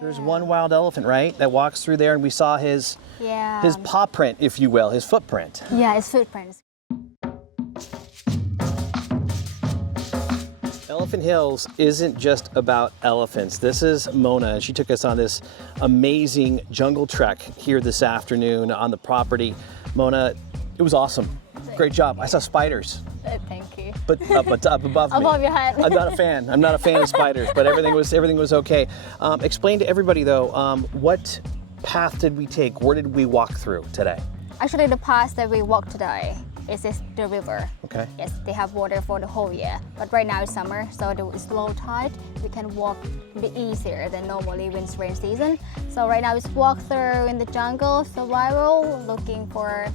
There's one wild elephant, right, that walks through there, and we saw his paw print, if you will, his footprint. Yeah, his footprints. Elephant Hills isn't just about elephants. This is Mona, and she took us on this amazing jungle trek here this afternoon on the property. Mona, it was awesome. Great job. I saw spiders. Thank you. But up above me. Above your head. I'm not a fan. I'm not a fan of spiders, but everything was okay. Explain to everybody though, what path did we take? Where did we walk through today? Actually, the path that we walked today is the river. Okay. Yes, they have water for the whole year. But right now it's summer, so it's low tide. We can walk a bit easier than normally when it's rain season. So right now it's walk through in the jungle, survival, looking for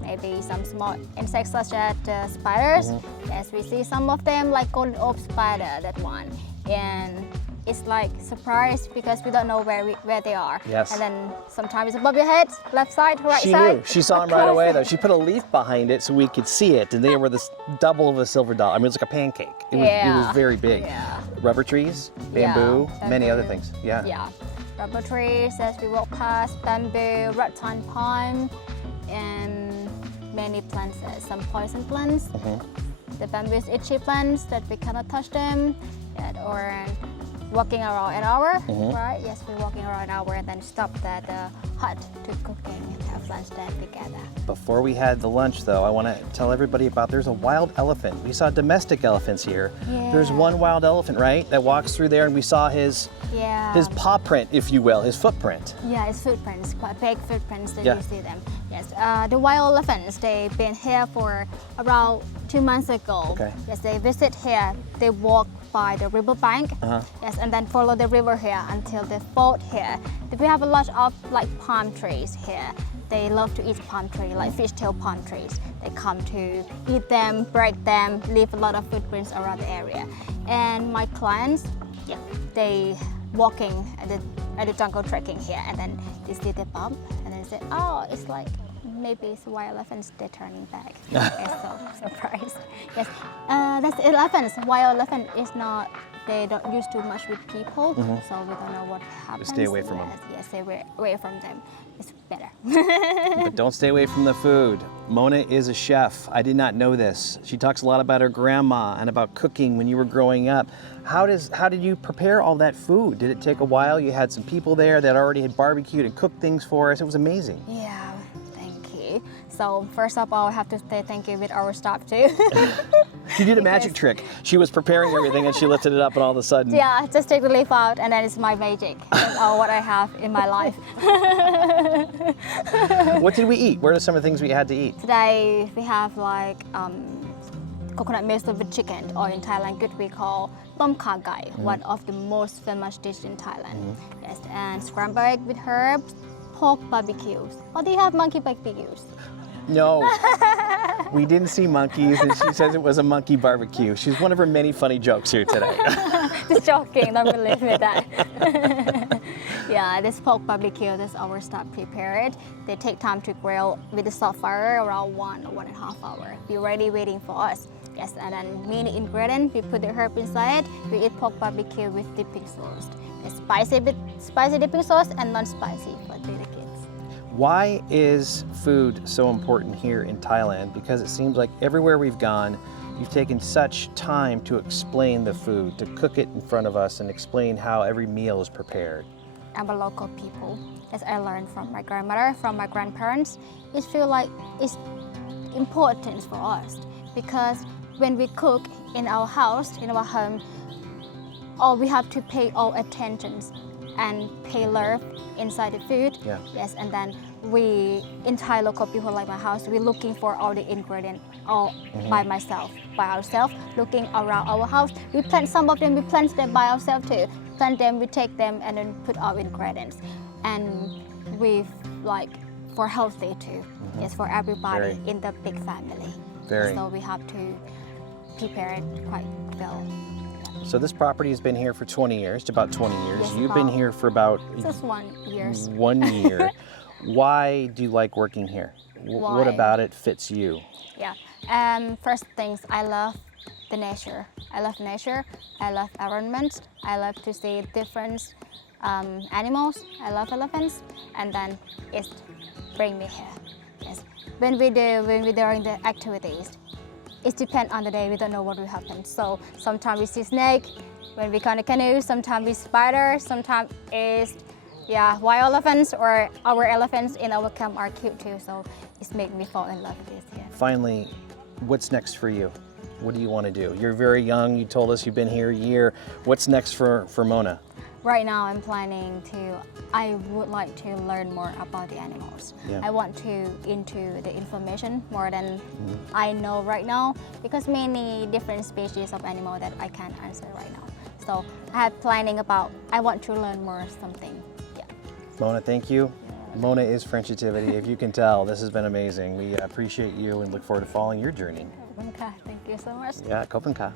maybe some small insects such as spiders. Yes, we see some of them like golden orb spider, that one. And it's like surprise because we don't know where they are. Yes. And then sometimes it's above your head, left side, right She side. knew. She saw him right away though. She put a leaf behind it so we could see it, and they were this double of a silver dollar. I mean, it was like a pancake. It was very big. Yeah. Rubber trees, bamboo, many other things. Yeah. Yeah. Rubber trees as we walk past, bamboo, rattan palm, and many plants, some poison plants. The bamboo is itchy plants that we cannot touch them, or walking around an hour, right? Yes, we're walking around an hour and then stop at the hut to cooking and have lunch there together. Before we had the lunch though, I want to tell everybody about there's a wild elephant. We saw domestic elephants here. Yeah. There's one wild elephant, right, that walks through there, and we saw his paw print, if you will, his footprint. Yeah, his footprints, quite big footprints that Yeah. you see them. Yes, the wild elephants, they've been here for around 2 months ago. Okay. Yes, they visit here. They walk by the river bank. Yes, and then follow the river here until they fought here. We have a lot of like palm trees here. They love to eat palm tree, like fishtail palm trees. They come to eat them, break them, leave a lot of footprints around the area. And my clients, they walking at the jungle trekking here, and then they see the bump, and then say, oh, it's like maybe it's wild elephants, they're turning back. They're so surprised. Yes, that's elephants. Wild elephant is not, they don't use too much with people, so we don't know what happens. Stay away from them. Yes, stay away from them. It's better. But don't stay away from the food. Mona is a chef. I did not know this. She talks a lot about her grandma and about cooking when you were growing up. How did you prepare all that food? Did it take a while? You had some people there that already had barbecued and cooked things for us. It was amazing. Yeah, thank you. So first of all, I have to say thank you with our staff too. She did a magic trick. She was preparing everything and she lifted it up, and all of a sudden. Yeah, just take the leaf out and then it's my magic. That's all what I have in my life. What did we eat? What are some of the things we had to eat? Today we have like coconut milk with chicken, or in Thailand good we call tom kha gai, one of the most famous dish in Thailand. Yes, and scrambled egg with herbs, pork barbecues. Or do you have monkey barbecues? No, we didn't see monkeys, and she says it was a monkey barbecue. She's one of her many funny jokes here today. Just joking, don't believe me that. Yeah, this pork barbecue, this our staff prepared. They take time to grill with the soft fire around 1 or 1.5 hours. Be ready waiting for us. Yes, and then mini ingredient, we put the herb inside. We eat pork barbecue with dipping sauce. It's spicy dipping sauce and non-spicy for the kids. Why is food so important here in Thailand? Because it seems like everywhere we've gone, you've taken such time to explain the food, to cook it in front of us and explain how every meal is prepared. I'm a local people. As I learned from my grandmother, from my grandparents, it feels like it's important for us because when we cook in our house, in our home, all we have to pay all attention and pay love inside the food. Yeah. Yes, and then we, in Thai local people like my house, we're looking for all the ingredients all by ourselves, looking around our house. We plant some of them, we plant them by ourselves too. Plant them, we take them and then put our ingredients. And we like for healthy too. Yes, for everybody in the big family. So we have to prepare it quite well. So this property has been here for 20 years, about 20 years. Yes, You've been here for about just 1 year. 1 year. Why do you like working here? What about it fits you? Yeah. First things, I love the nature. I love nature. I love environment. I love to see different animals. I love elephants, and then it bring me here. Yes. When we during the activities, it depends on the day. We don't know what will happen. So sometimes we see snake when we kind of canoe. Sometimes we spider. Sometimes it's wild elephants, or our elephants in our camp are cute too. So it's made me fall in love with this here. Finally, what's next for you? What do you want to do? You're very young. You told us you've been here a year. What's next for Mona? Right now, I'm planning to. I would like to learn more about the animals. Yeah. I want to into the information more than I know right now, because many different species of animal that I can't answer right now. So I have planning about. I want to learn more something. Yeah. Mona, thank you. Mona is Frenchitivity. If you can tell, this has been amazing. We appreciate you and look forward to following your journey. Okay, thank you so much. Yeah, Kopenka.